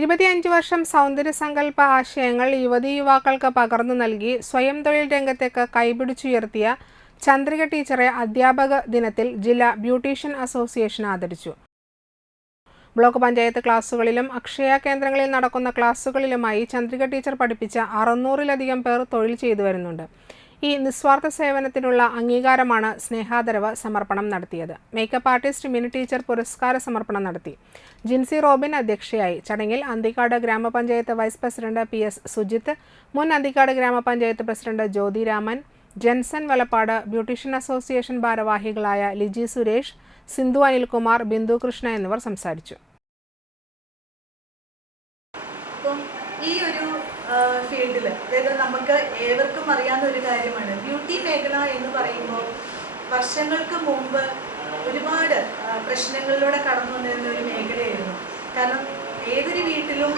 25 വർഷം സൗന്ദര്യസങ്കല്പ ആശയങ്ങൾ യുവതീ യുവാക്കൾക്ക് പകർന്നു നൽകി സ്വയം തൊഴിൽ രംഗത്തേക്ക് കൈപിടിച്ചുയർത്തിയ ചന്ദ്രിക ടീച്ചറെ അധ്യാപക ദിനത്തിൽ ജില്ലാ ബ്യൂട്ടീഷ്യൻ അസോസിയേഷൻ ആദരിച്ചു. ബ്ലോക്ക് പഞ്ചായത്ത് ക്ലാസുകളിലും അക്ഷയ കേന്ദ്രങ്ങളിൽ നടക്കുന്ന ക്ലാസുകളിലുമായി ചന്ദ്രിക ടീച്ചർ പഠിപ്പിച്ച 600-ലധികം പേർ തൊഴിൽ ചെയ്തു വരുന്നുണ്ട്. ഈ നിസ്വാർത്ഥ സേവനത്തിനുള്ള അംഗീകാരമാണ് സ്നേഹാദരവ് സമർപ്പണം നടത്തിയത്. മേക്കപ്പ് ആർട്ടിസ്റ്റ് മിനി ടീച്ചർ പുരസ്കാര സമർപ്പണം നടത്തി. ജിൻസി റോബിൻ അധ്യക്ഷയായി. ചടങ്ങിൽ അന്തിക്കാട് ഗ്രാമപഞ്ചായത്ത് വൈസ് പ്രസിഡന്റ് PS സുജിത്ത്, മുൻ അന്തിക്കാട് ഗ്രാമപഞ്ചായത്ത് president Jyothi Raman, Jenson Valappad, beautician association ഭാരവാഹികളായ ലിജി സുരേഷ്, സിന്ധു അനിൽകുമാർ, ബിന്ദു കൃഷ്ണ എന്നിവർ സംസാരിച്ചു. ഈ ഒരു ഫീൽഡിൽ, അതായത് നമുക്ക് ഏവർക്കും അറിയാവുന്ന ഒരു കാര്യമാണ്, ബ്യൂട്ടി മേഖല എന്ന് പറയുമ്പോൾ വർഷങ്ങൾക്ക് മുമ്പ് ഒരുപാട് പ്രശ്നങ്ങളിലൂടെ കടന്നു വന്നിരുന്ന ഒരു മേഖലയായിരുന്നു. കാരണം ഏതൊരു വീട്ടിലും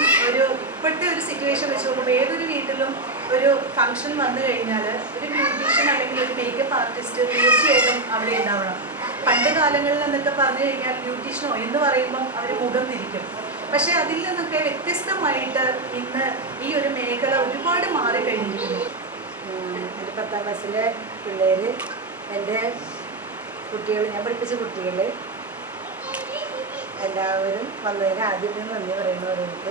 ഇപ്പോഴത്തെ ഒരു സിറ്റുവേഷൻ വെച്ച് നോക്കുമ്പോൾ ഏതൊരു വീട്ടിലും ഒരു ഫംഗ്ഷൻ വന്നു കഴിഞ്ഞാൽ ഒരു ബ്യൂട്ടീഷ്യൻ അല്ലെങ്കിൽ ഒരു മേക്കപ്പ് ആർട്ടിസ്റ്റ് തീർച്ചയായിട്ടും അവിടെ ഉണ്ടാവണം. പണ്ട് കാലങ്ങളിൽ എന്നൊക്കെ പറഞ്ഞു കഴിഞ്ഞാൽ ബ്യൂട്ടീഷ്യനോ എന്ന് പറയുമ്പം അവർ മുഖം തിരിക്കും. പക്ഷേ അതിൽ നിന്നൊക്കെ വ്യത്യസ്തമായിട്ട് ഇന്ന് ഈ ഒരു മേഖല ഒരുപാട് മാറിക്കഴിഞ്ഞിരിക്കുന്നു. എൻ്റെ 10ാം ക്ലാസ്സിലെ പിള്ളേർ, എൻ്റെ കുട്ടികൾ, ഞാൻ പഠിപ്പിച്ച കുട്ടികൾ എല്ലാവരും വന്നതിന് ആദ്യമേ നന്ദി പറയുന്നവരുണ്ട്.